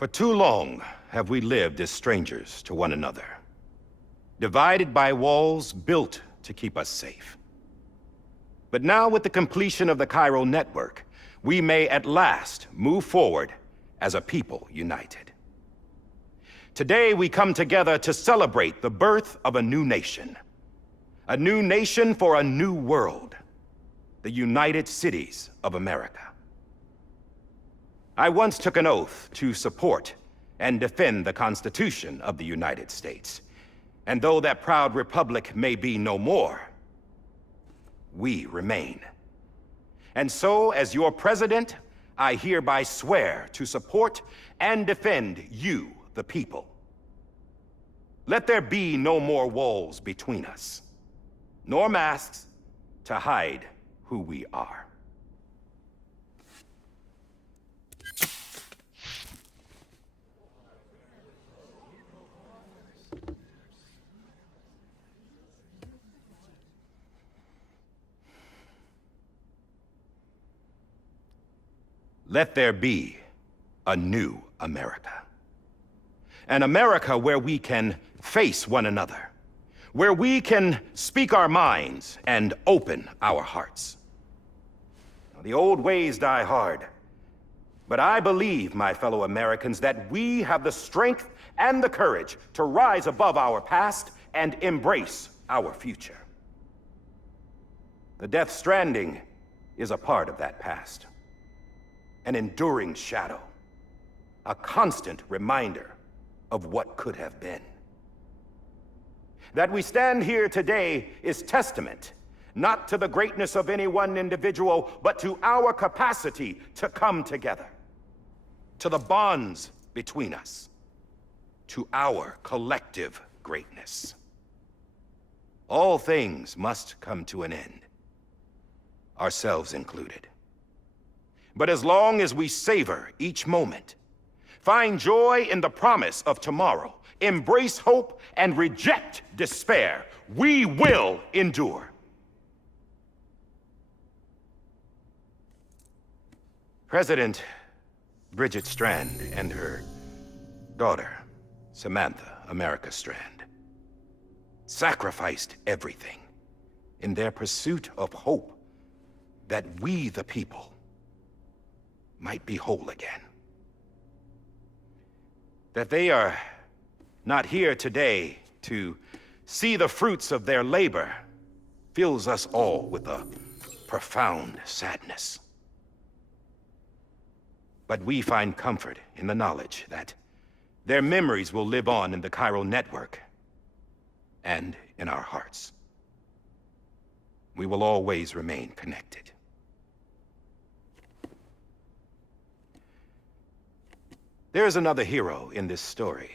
For too long have we lived as strangers to one another, divided by walls built to keep us safe. But now, with the completion of the Cairo network, we may at last move forward as a people united. Today, we come together to celebrate the birth of a new nation. A new nation for a new world. The United Cities of America. I once took an oath to support and defend the Constitution of the United States. And though that proud republic may be no more, we remain. And so, as your president, I hereby swear to support and defend you, the people. Let there be no more walls between us, nor masks to hide who we are. Let there be a new America. An America where we can face one another, where we can speak our minds and open our hearts. The old ways die hard, but I believe, my fellow Americans, that we have the strength and the courage to rise above our past and embrace our future. The Death Stranding is a part of that past. An enduring shadow, a constant reminder of what could have been. That we stand here today is testament, not to the greatness of any one individual, but to our capacity to come together, to the bonds between us, to our collective greatness. All things must come to an end, ourselves included. But as long as we savor each moment, find joy in the promise of tomorrow, embrace hope, and reject despair, we will endure. President Bridget Strand and her daughter, Samantha America Strand, sacrificed everything in their pursuit of hope that we, the people, might be whole again. That they are not here today to see the fruits of their labor fills us all with a profound sadness. But we find comfort in the knowledge that their memories will live on in the Cairo network and in our hearts. We will always remain connected. There's another hero in this story.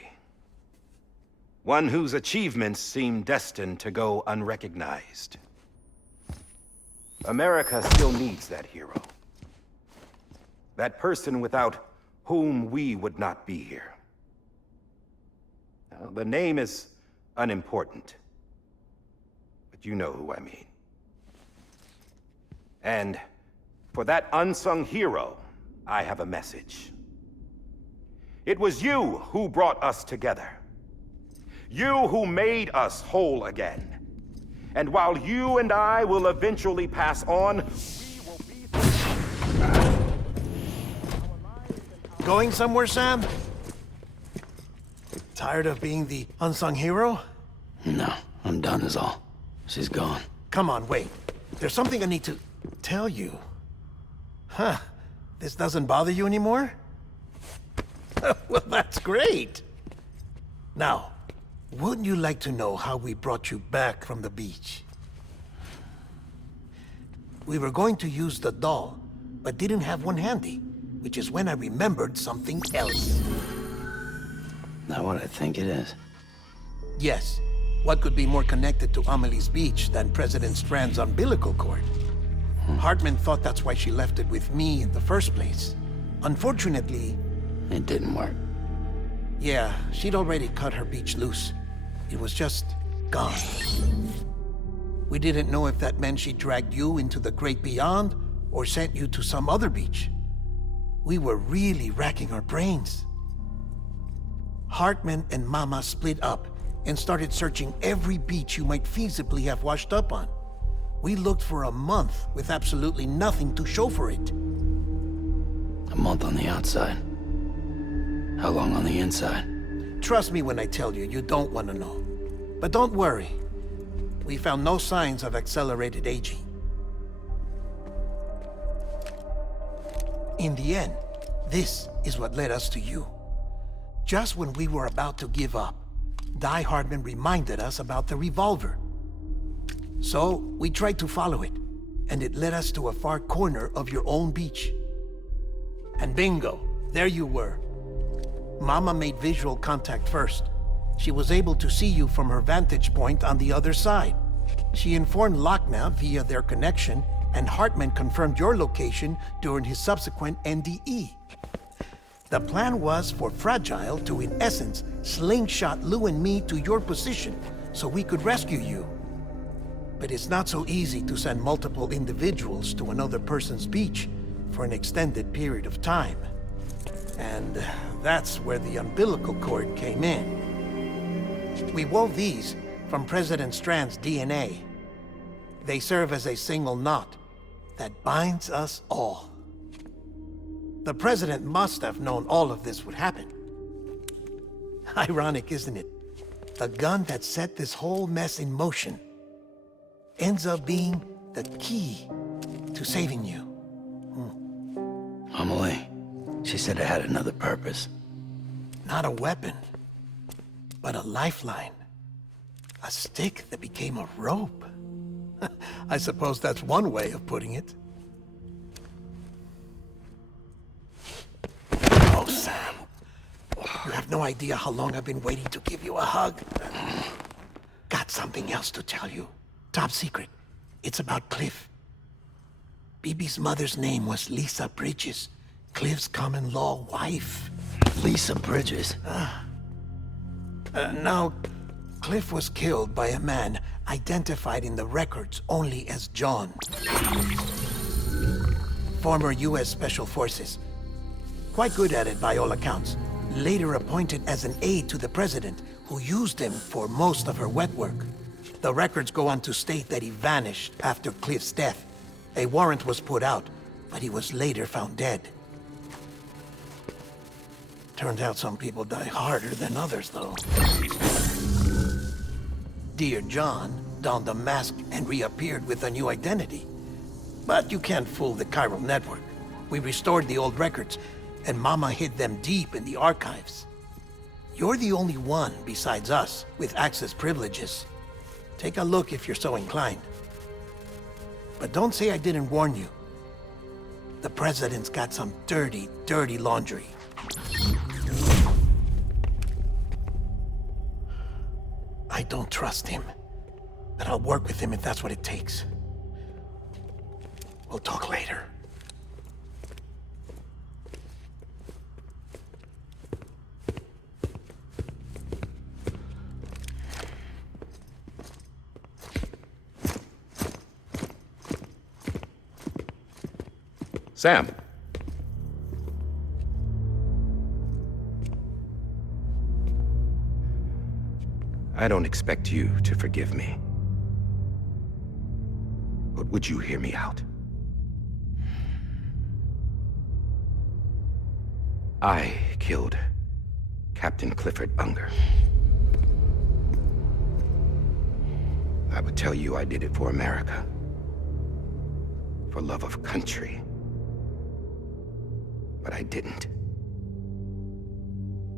One whose achievements seem destined to go unrecognized. America still needs that hero. That person without whom we would not be here. Now, the name is unimportant, but you know who I mean. And for that unsung hero, I have a message. It was you who brought us together. You who made us whole again. And while you and I will eventually pass on, we will be... Going somewhere, Sam? Tired of being the unsung hero? No, I'm done is all. She's gone. Come on, wait. There's something I need to tell you. Huh. This doesn't bother you anymore? Well, that's great. Now, wouldn't you like to know how we brought you back from the beach? We were going to use the doll, but didn't have one handy, which is when I remembered something else. Not what I think it is. Yes. What could be more connected to Amelie's beach than President Strand's umbilical cord? Hartman thought that's why she left it with me in the first place. Unfortunately... It didn't work. Yeah, she'd already cut her beach loose. It was just gone. We didn't know if that meant she dragged you into the great beyond, or sent you to some other beach. We were really racking our brains. Hartman and Mama split up and started searching every beach you might feasibly have washed up on. We looked for a month with absolutely nothing to show for it. A month on the outside. How long on the inside? Trust me when I tell you, you don't want to know. But don't worry. We found no signs of accelerated aging. In the end, this is what led us to you. Just when we were about to give up, Die Hardman reminded us about the revolver. So, we tried to follow it, and it led us to a far corner of your own beach. And bingo, there you were. Mama made visual contact first. She was able to see you from her vantage point on the other side. She informed Lochna via their connection, and Hartman confirmed your location during his subsequent NDE. The plan was for Fragile to, in essence, slingshot Lou and me to your position so we could rescue you. But it's not so easy to send multiple individuals to another person's beach for an extended period of time. And that's where the umbilical cord came in. We wove these from President Strand's DNA. They serve as a single knot that binds us all. The President must have known all of this would happen. Ironic, isn't it? The gun that set this whole mess in motion ends up being the key to saving you. Amelie, she said it had another purpose. Not a weapon, but a lifeline. A stick that became a rope. I suppose that's one way of putting it. Oh, Sam. You have no idea how long I've been waiting to give you a hug. Got something else to tell you. Top secret. It's about Cliff. BB's mother's name was Lisa Bridges, Cliff's common-law wife. Lisa Bridges? Now, Cliff was killed by a man identified in the records only as John. Former U.S. Special Forces. Quite good at it by all accounts. Later appointed as an aide to the president, who used him for most of her wet work. The records go on to state that he vanished after Cliff's death. A warrant was put out, but he was later found dead. Turns out some people die harder than others, though. Dear John donned a mask and reappeared with a new identity. But you can't fool the chiral network. We restored the old records, and Mama hid them deep in the archives. You're the only one, besides us, with access privileges. Take a look if you're so inclined. But don't say I didn't warn you. The president's got some dirty, dirty laundry. I don't trust him, but I'll work with him if that's what it takes. We'll talk later. Sam. I don't expect you to forgive me. But would you hear me out? I killed Captain Clifford Unger. I would tell you I did it for America. For love of country. But I didn't.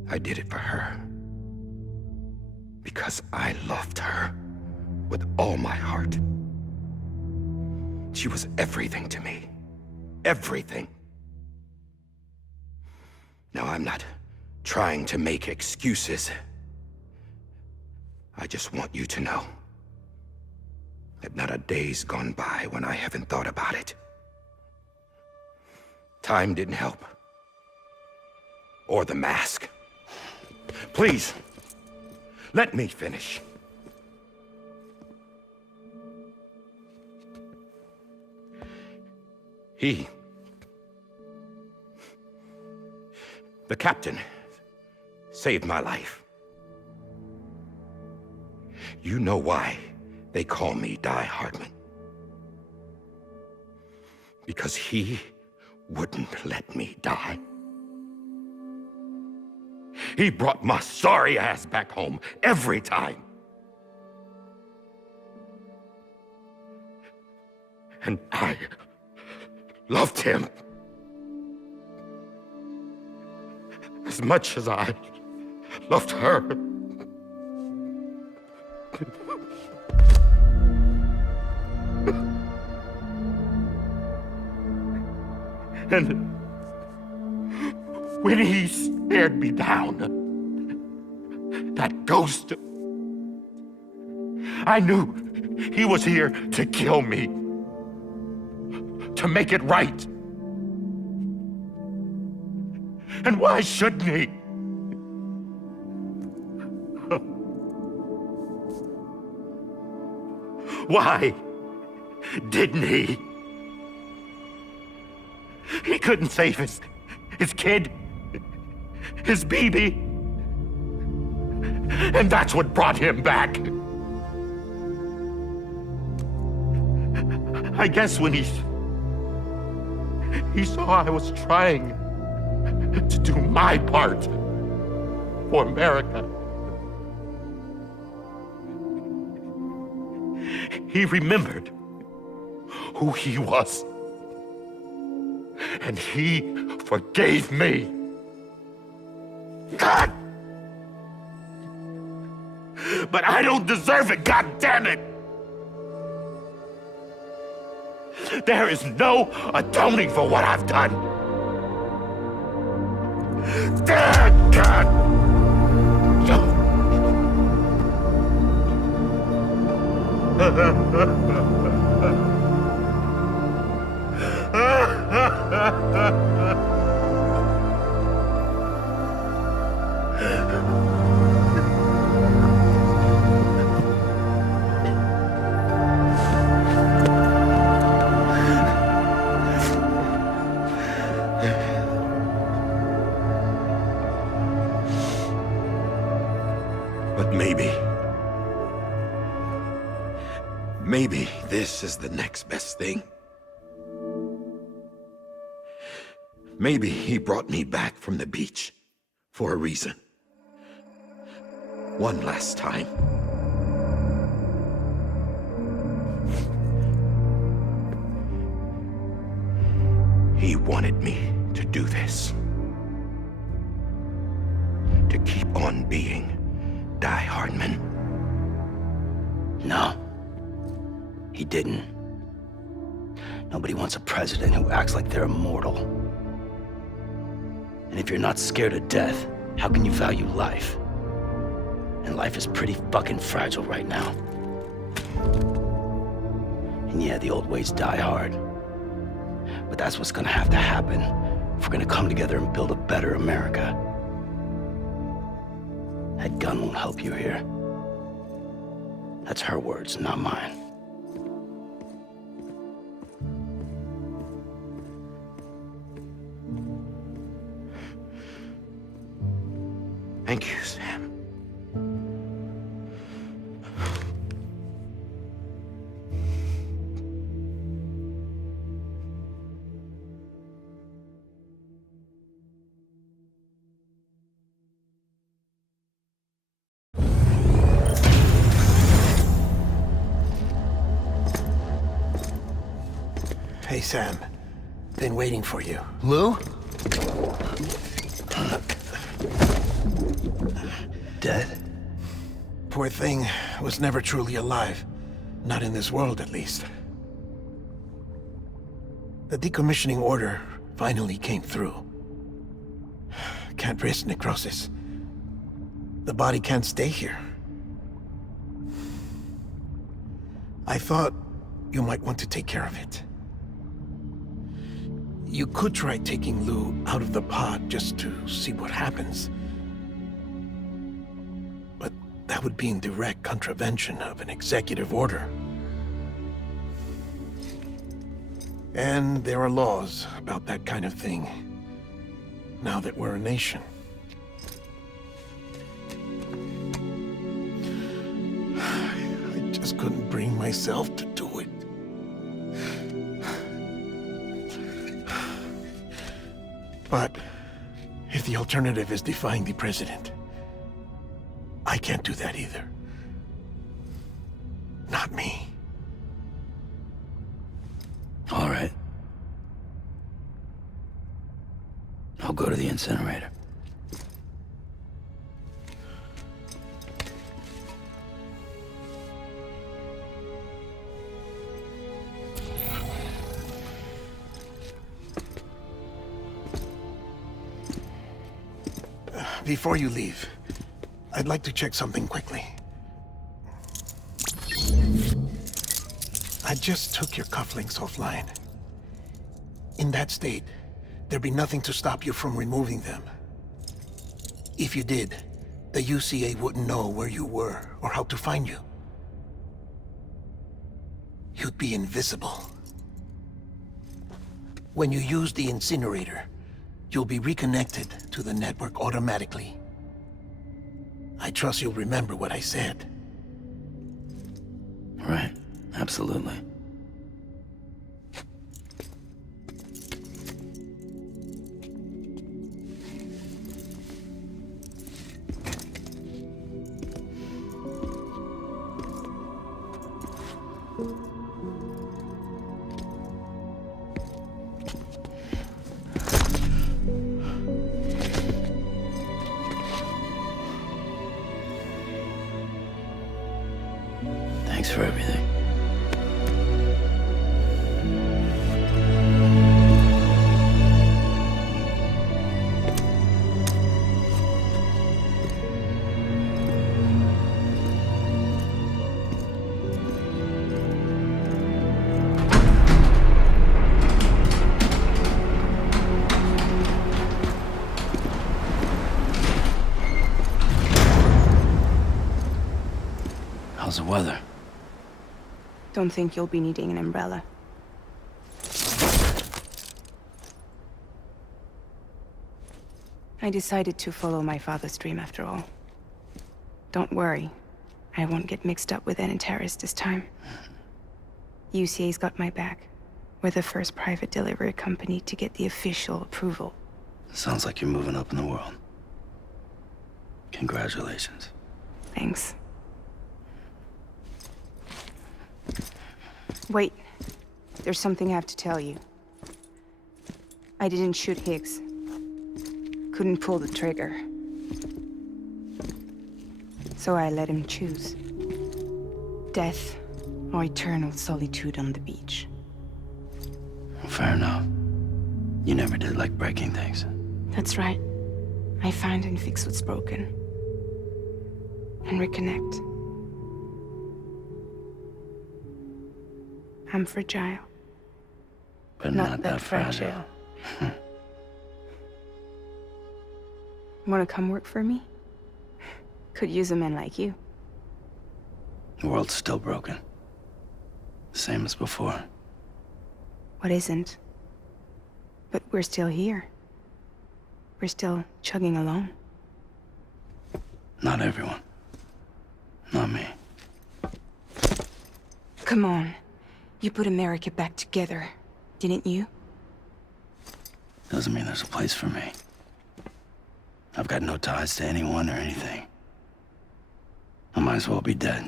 I did it for her. Because I loved her with all my heart. She was everything to me. Everything. Now, I'm not trying to make excuses. I just want you to know that not a day's gone by when I haven't thought about it. Time didn't help. Or the mask. Please, let me finish. The captain saved my life. You know why they call me Die Hardman? Because he wouldn't let me die. He brought my sorry ass back home every time. And I loved him as much as I loved her. And when he stared me down, that ghost, I knew he was here to kill me, to make it right. And why shouldn't he? Why didn't he? He couldn't save his kid, his baby. And that's what brought him back. I guess when he saw I was trying to do my part for America, he remembered who he was. And he forgave me. God! But I don't deserve it, God damn it! There is no atoning for what I've done. God! But maybe this is the next best thing. Maybe he brought me back from the beach for a reason. One last time. He wanted me to do this. To keep on being Die Hardman. No. He didn't. Nobody wants a president who acts like they're immortal. And if you're not scared of death, how can you value life? And life is pretty fucking fragile right now. And yeah, the old ways die hard. But that's what's gonna have to happen if we're gonna come together and build a better America. That gun won't help you here. That's her words, not mine. Thank you, Sam. Hey, Sam. Been waiting for you. Lou? Dead? Poor thing was never truly alive. Not in this world, at least. The decommissioning order finally came through. Can't risk necrosis. The body can't stay here. I thought you might want to take care of it. You could try taking Lou out of the pod just to see what happens. But that would be in direct contravention of an executive order. And there are laws about that kind of thing, now that we're a nation. just couldn't bring myself to do it. But if the alternative is defying the president, I can't do that either. Not me. All right. I'll go to the incinerator. Before you leave, I'd like to check something quickly. I just took your cufflinks offline. In that state, there'd be nothing to stop you from removing them. If you did, the UCA wouldn't know where you were or how to find you. You'd be invisible. When you use the incinerator, you'll be reconnected to the network automatically. I trust you'll remember what I said. Right. Absolutely. Thanks for everything. How's the weather? Don't think you'll be needing an umbrella. I decided to follow my father's dream after all. Don't worry. I won't get mixed up with any terrorists this time. UCA's got my back. We're the first private delivery company to get the official approval. Sounds like you're moving up in the world. Congratulations. Thanks. Wait. There's something I have to tell you. I didn't shoot Higgs. Couldn't pull the trigger. So I let him choose. Death or eternal solitude on the beach. Fair enough. You never did like breaking things. That's right. I find and fix what's broken. And reconnect. I'm fragile. But not that fragile. Wanna come work for me? Could use a man like you. The world's still broken. Same as before. What isn't? But we're still here. We're still chugging along. Not everyone. Not me. Come on. You put America back together, didn't you? Doesn't mean there's a place for me. I've got no ties to anyone or anything. I might as well be dead.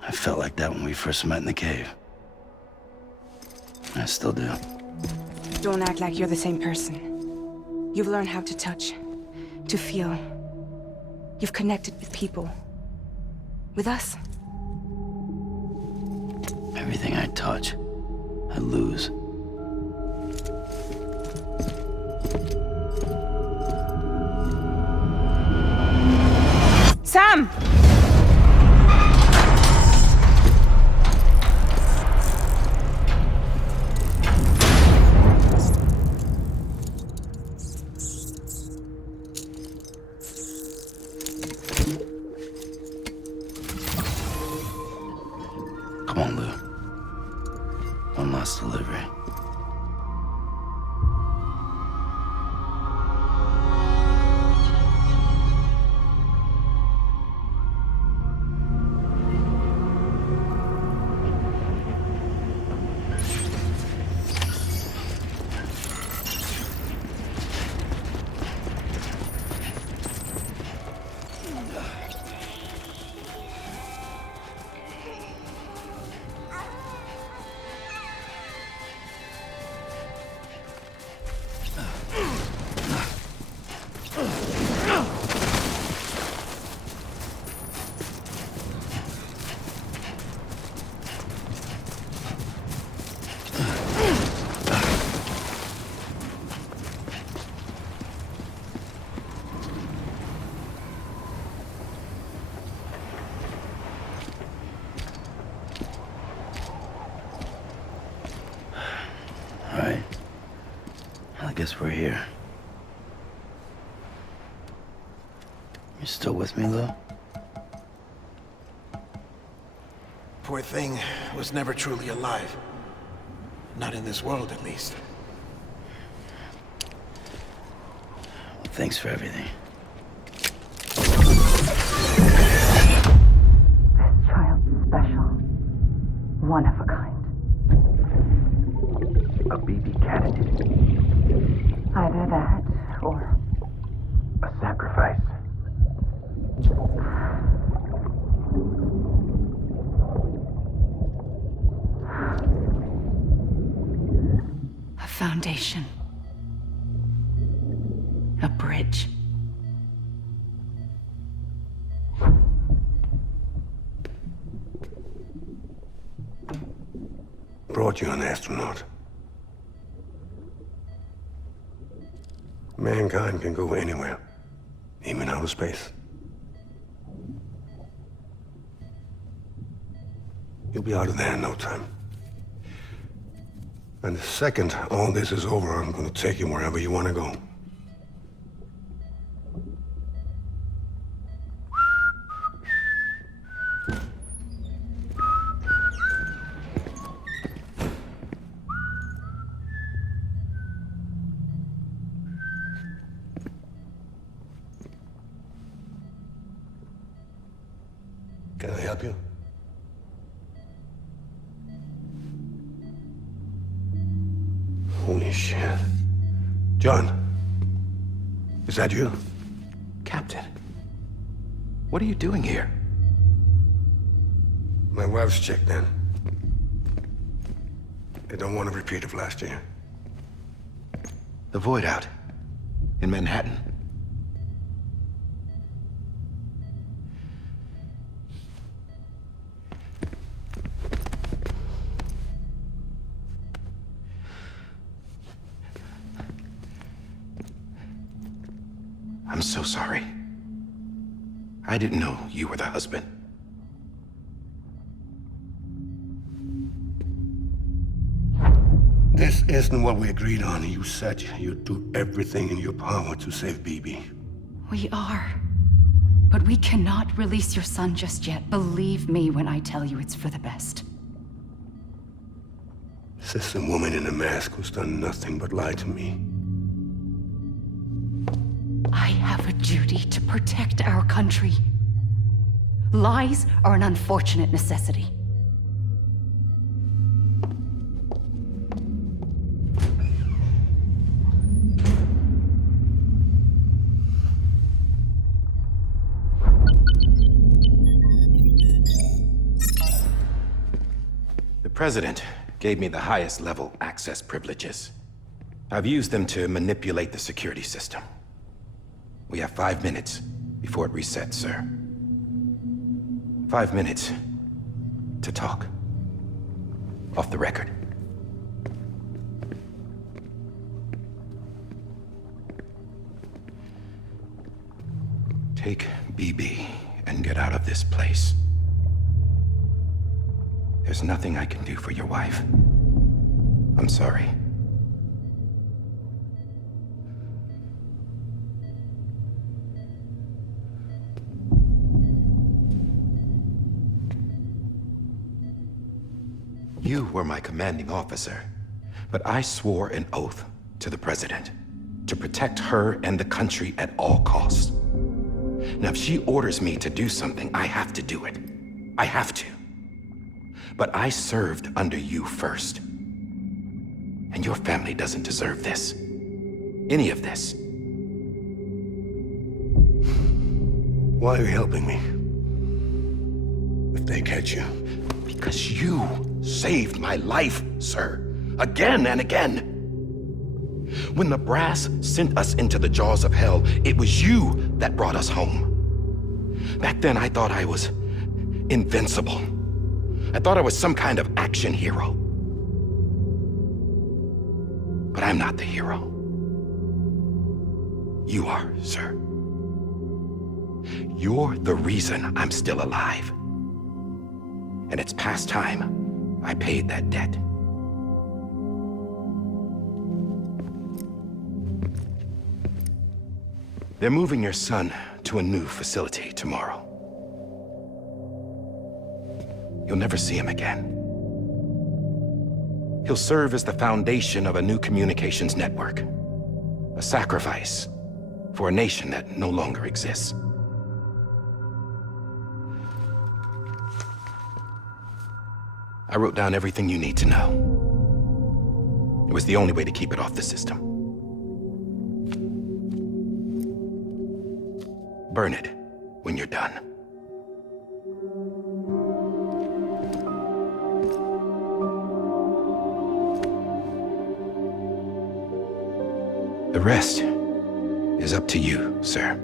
I felt like that when we first met in the cave. I still do. Don't act like you're the same person. You've learned how to touch, to feel. You've connected with people. With us. Everything I touch, I lose. Sam! Come on, Lou. One last delivery. guess we're here. You still with me, Lou? Poor thing was never truly alive. Not in this world, at least. Well, thanks for everything. This child's special. One of a kind. A BB candidate. Either that, or... A sacrifice. a foundation. A bridge. Brought you an astronaut. Mankind can go anywhere, even outer space. You'll be out of there in no time. And the second all this is over, I'm gonna take you wherever you wanna go. Can I help you? Holy shit. John, is that you? Captain, what are you doing here? My wife's checked in. They don't want a repeat of last year. The Void out in Manhattan. I'm so sorry. I didn't know you were the husband. This isn't what we agreed on. You said you'd do everything in your power to save BB. We are. But we cannot release your son just yet. Believe me when I tell you it's for the best. This is a woman in a mask who's done nothing but lie to me. I have a duty to protect our country. Lies are an unfortunate necessity. The President gave me the highest level access privileges. I've used them to manipulate the security system. We have 5 minutes before it resets, sir. 5 minutes to talk. Off the record. Take BB and get out of this place. There's nothing I can do for your wife. I'm sorry. You were my commanding officer, but I swore an oath to the President to protect her and the country at all costs. Now, if she orders me to do something, I have to do it. I have to. But I served under you first. And your family doesn't deserve this. Any of this. Why are you helping me? If they catch you. Because you saved my life, sir. Again and again. When the brass sent us into the jaws of hell, it was you that brought us home. Back then, I thought I was invincible. I thought I was some kind of action hero. But I'm not the hero. You are, sir. You're the reason I'm still alive. And it's past time I paid that debt. They're moving your son to a new facility tomorrow. You'll never see him again. He'll serve as the foundation of a new communications network. A sacrifice for a nation that no longer exists. I wrote down everything you need to know. It was the only way to keep it off the system. Burn it when you're done. The rest is up to you, sir.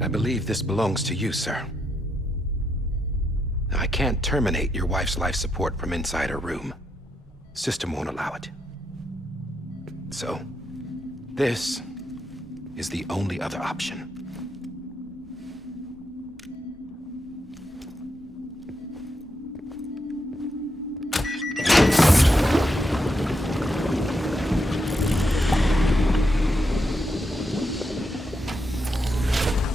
I believe this belongs to you, sir. I can't terminate your wife's life support from inside her room. System won't allow it. So, this is the only other option.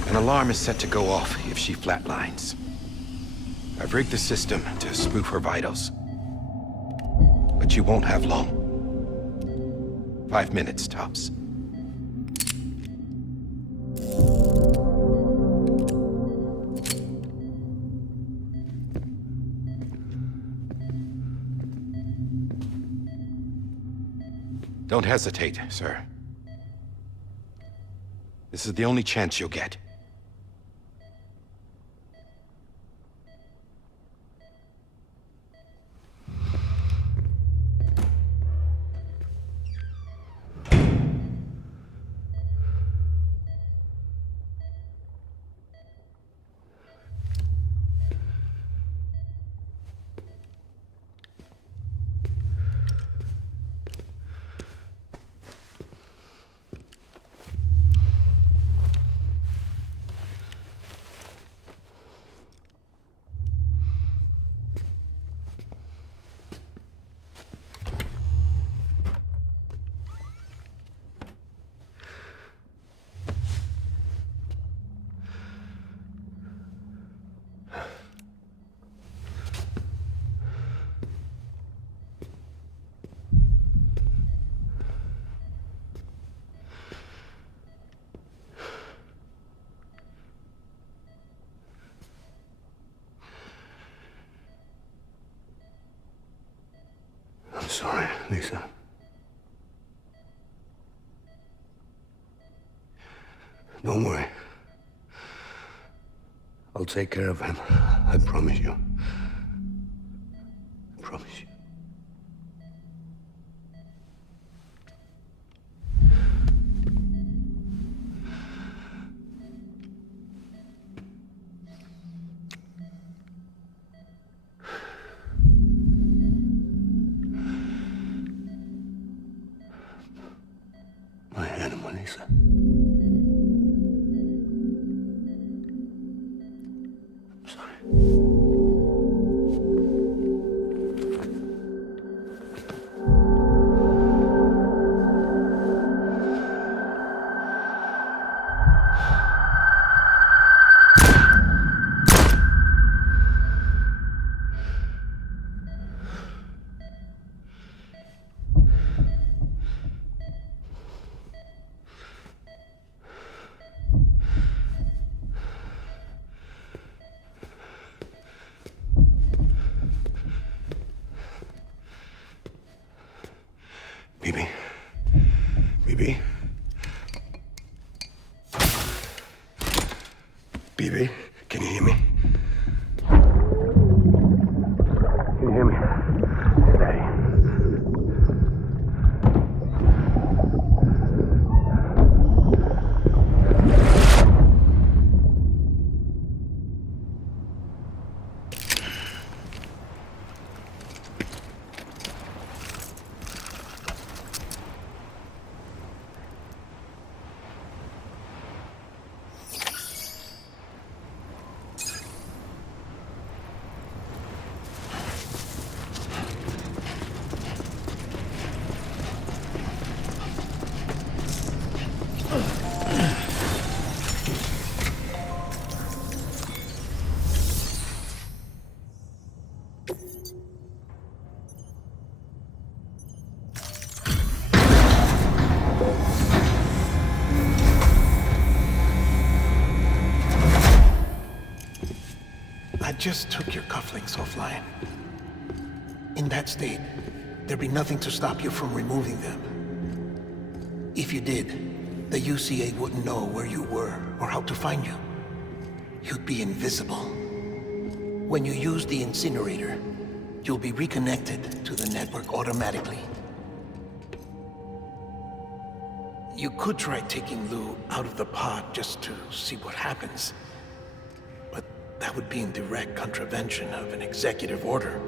An alarm is set to go off if she flatlines. I've rigged the system to spoof her vitals. But you won't have long. 5 minutes, tops. Don't hesitate, sir. This is the only chance you'll get. I'm sorry, Lisa. Don't worry. I'll take care of him. I promise you. I promise you. My animal, Lisa. I'm sorry. Bibi. Bibi. Bibi, can you hear me? Can you hear me? Steady. just took your cufflinks offline. In that state, there'd be nothing to stop you from removing them. If you did, the UCA wouldn't know where you were or how to find you. You'd be invisible. When you use the incinerator, you'll be reconnected to the network automatically. You could try taking Lou out of the pod just to see what happens. But that would be in direct contravention of an executive order.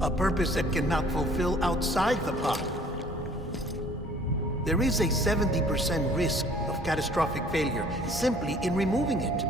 A purpose that cannot fulfill outside the pod. There is a 70% risk of catastrophic failure simply in removing it.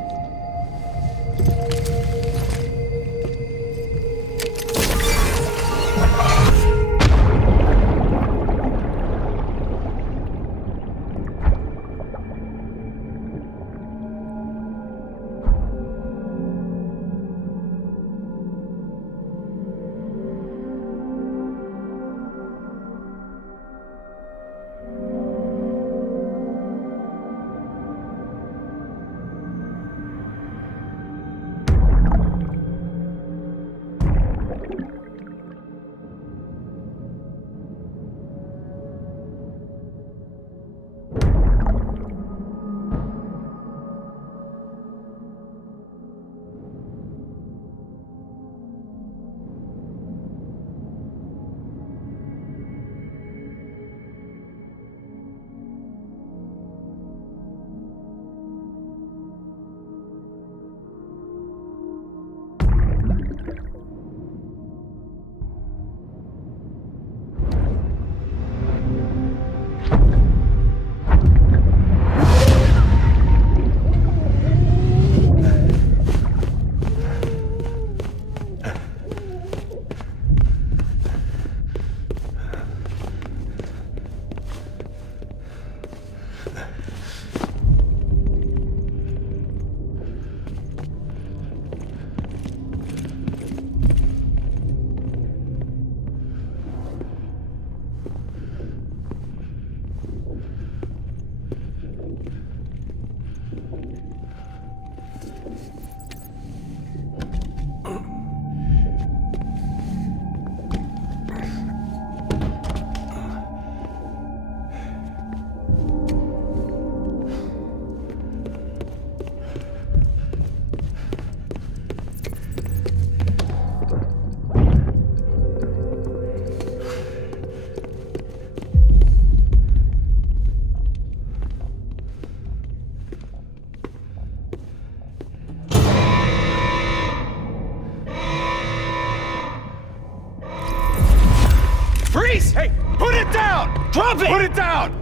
Freeze! Hey, put it down! Drop it! Put it down!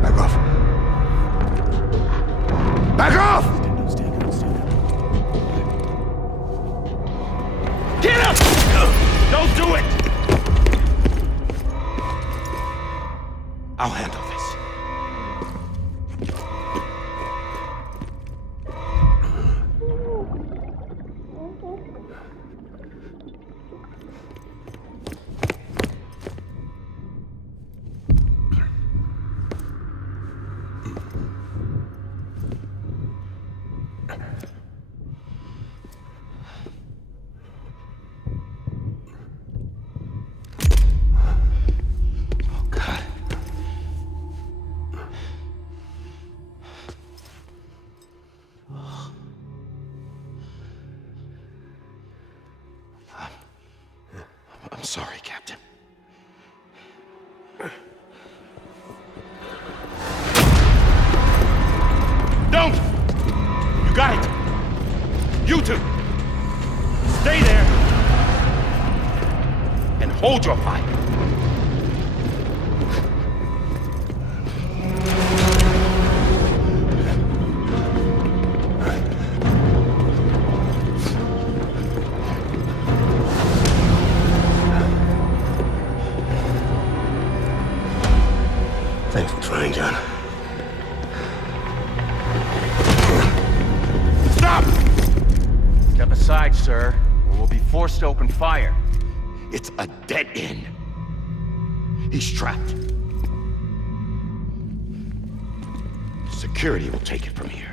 Back off. Back off! Get up! Don't do it! I'll handle this. I'm sorry, Captain. Don't! You got it! You two! Stay there! Hold your fire. Thanks for trying, John. Stop! Step aside, sir, or we'll be forced to open fire. It's a dead end. He's trapped. Security will take it from here.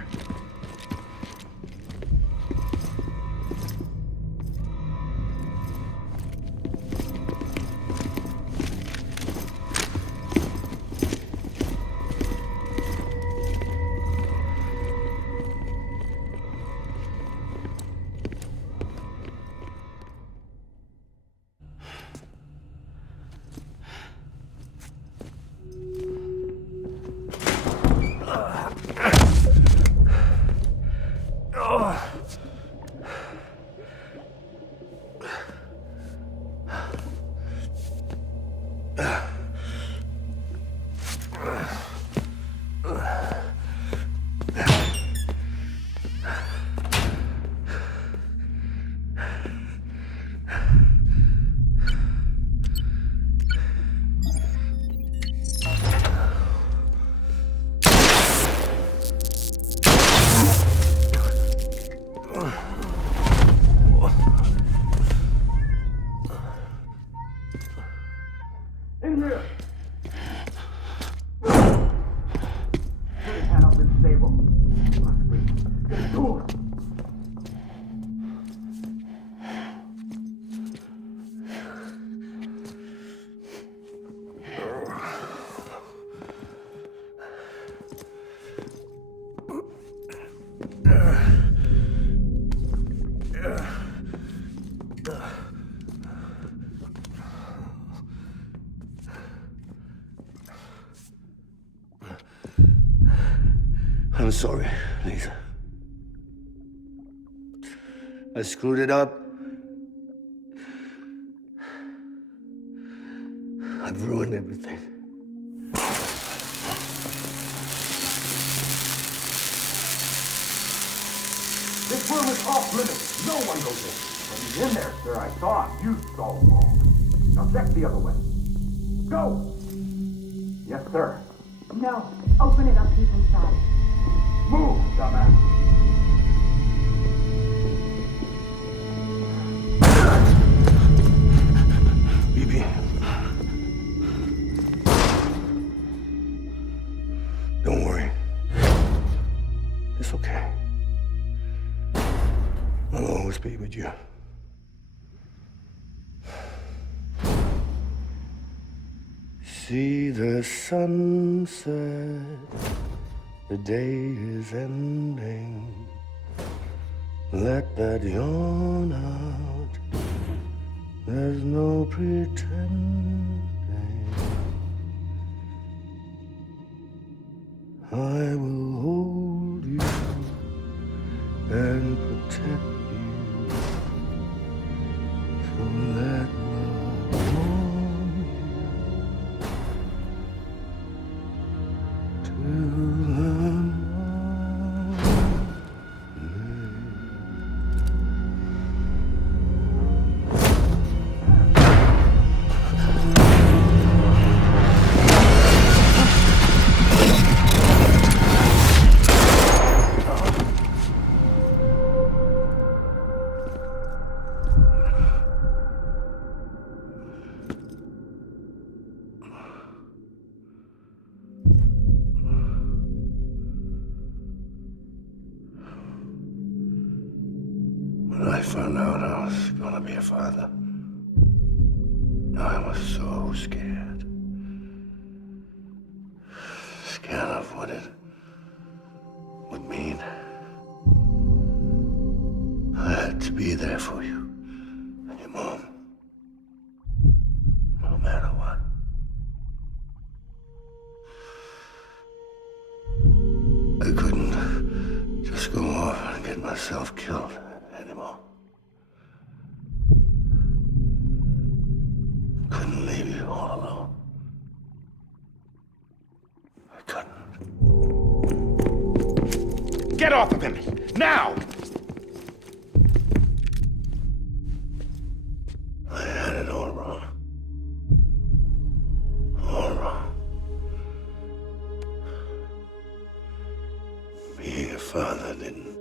I'm sorry, Lisa. I screwed it up. I've ruined everything. This room is off limits. No one goes in. When he's in there, sir, I saw him. You saw him all. Now check the other way. Go! Yes, sir. No. Open it up. He's inside. Move, dumbass. BB. Don't worry. It's okay. I'll always be with you. See the sunset. The day is ending. Let that yawn out. There's no pretending. I will hold you and protect you. So let love warm you till the When I found out I was gonna be a father, I was so scared. Scared of what it would mean. I had to be there for you and your mom, no matter what. I couldn't just go off and get myself killed anymore. Get off of him! Now! I had it all wrong. All wrong. Being a father didn't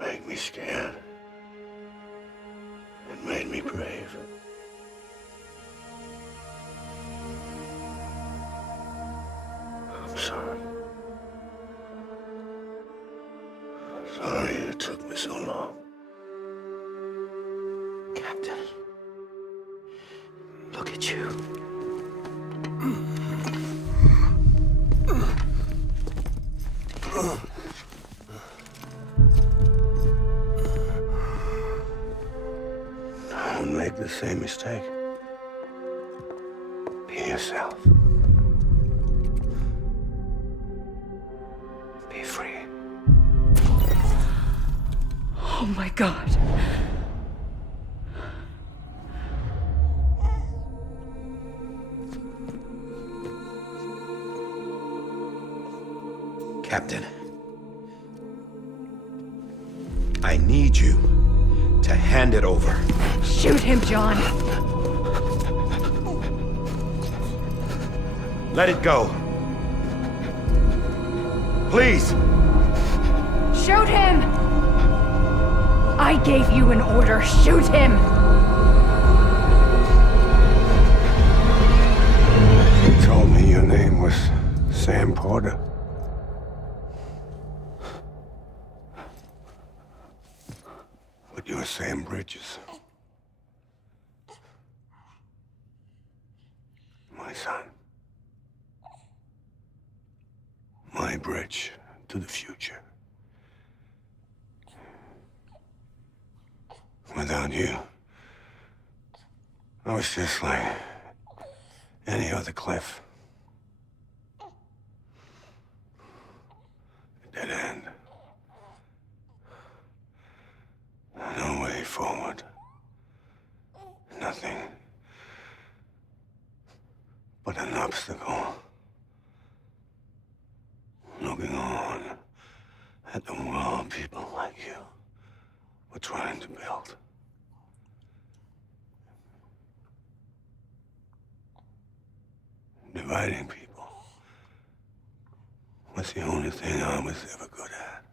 make me scared. It made me brave. I'm sorry. Sorry it took me so long. Captain, look at you. Don't make the same mistake. Be yourself. Be free. Oh my God. Captain, I need you to hand it over. Shoot him, John. Let it go. Please. Shoot him! I gave you an order. Shoot him! You told me your name was Sam Porter. But you're Sam Bridges. My son. My bridge to the future. Without you, I was just like any other Cliff. A dead end. No way forward. Nothing but an obstacle. Looking on at the world people like you were trying to build. Dividing people was the only thing I was ever good at.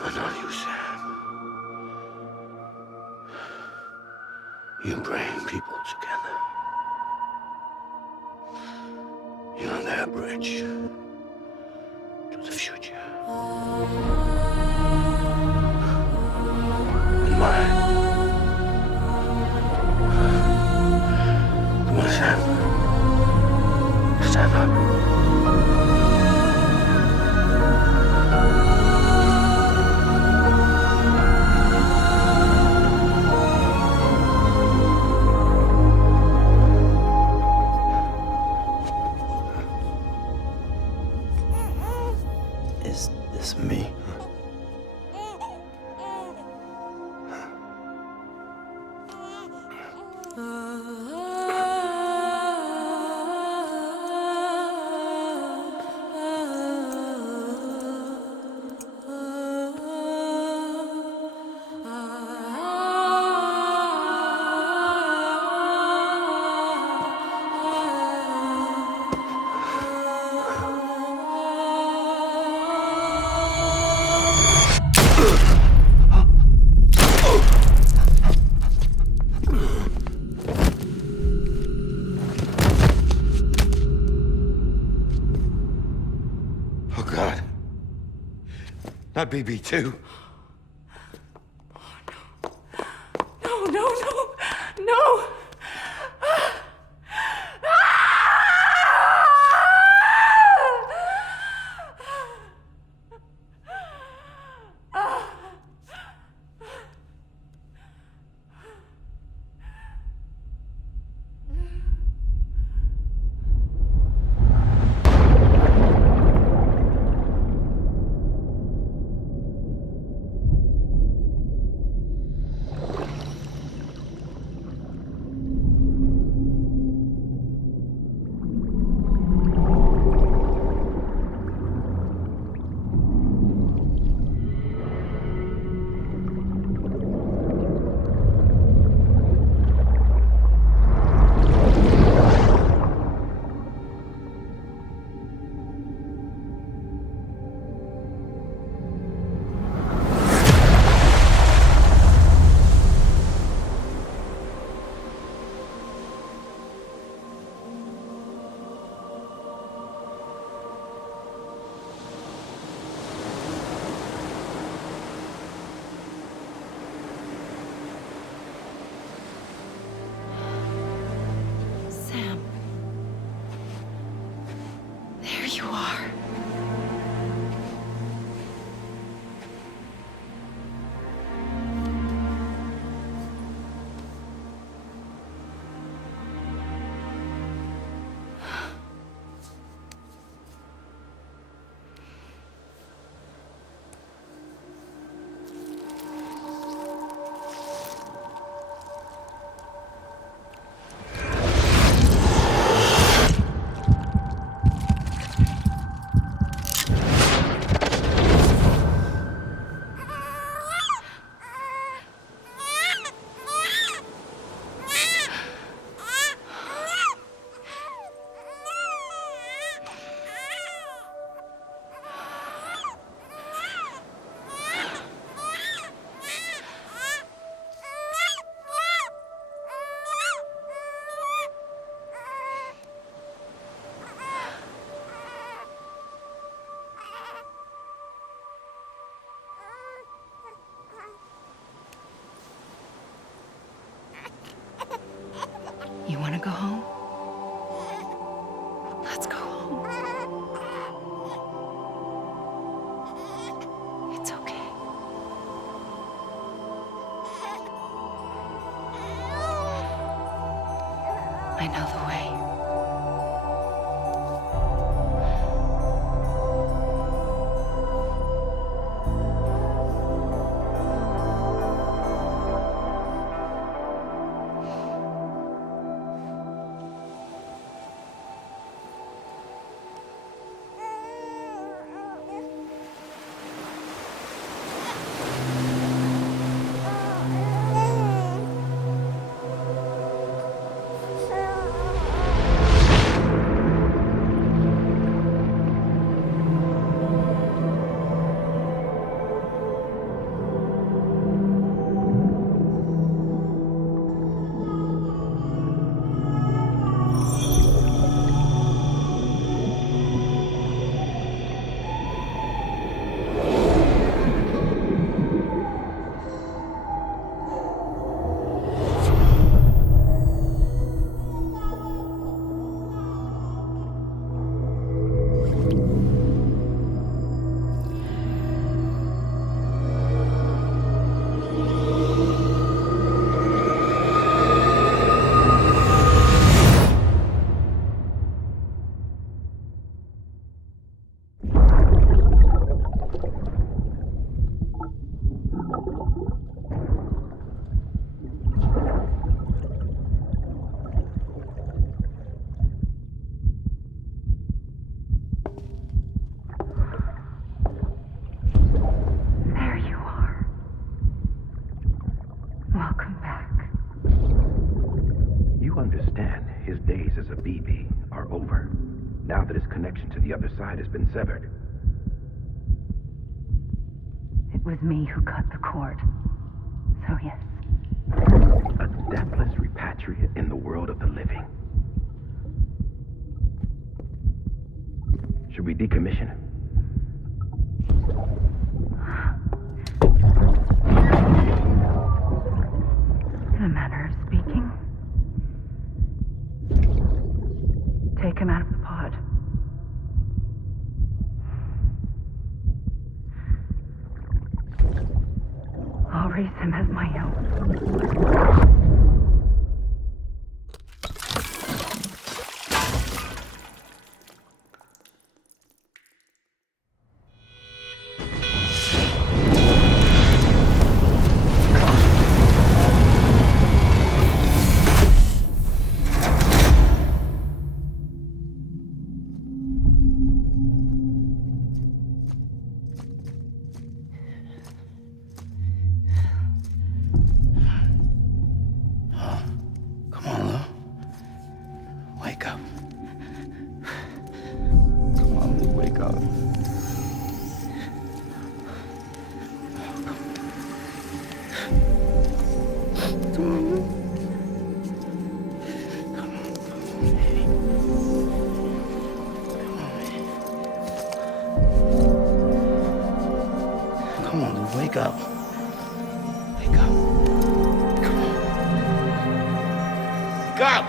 But not you, Sam. You bring people together. You're their bridge to the future. And mine. Come on, Sam. Stand up. Is this me? Oh, God. Not BB2. No, no, no, no! are. You want to go home? Let's go home. It's okay. I know the way. There you are. Welcome back. You understand his days as a BB are over, now that his connection to the other side has been severed. It was me who cut the cord. So yes. A deathless repatriate in the world of the living. Should we decommission him? In a manner of speaking. Take him out of the pod. I'll raise him as my own. Come on, Lou. Wake up. Come on, Lou, wake up. Come on, Lou. Come on, baby. Come on, Lou, wake up. Wake up. Come on. Wake up!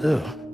Lou.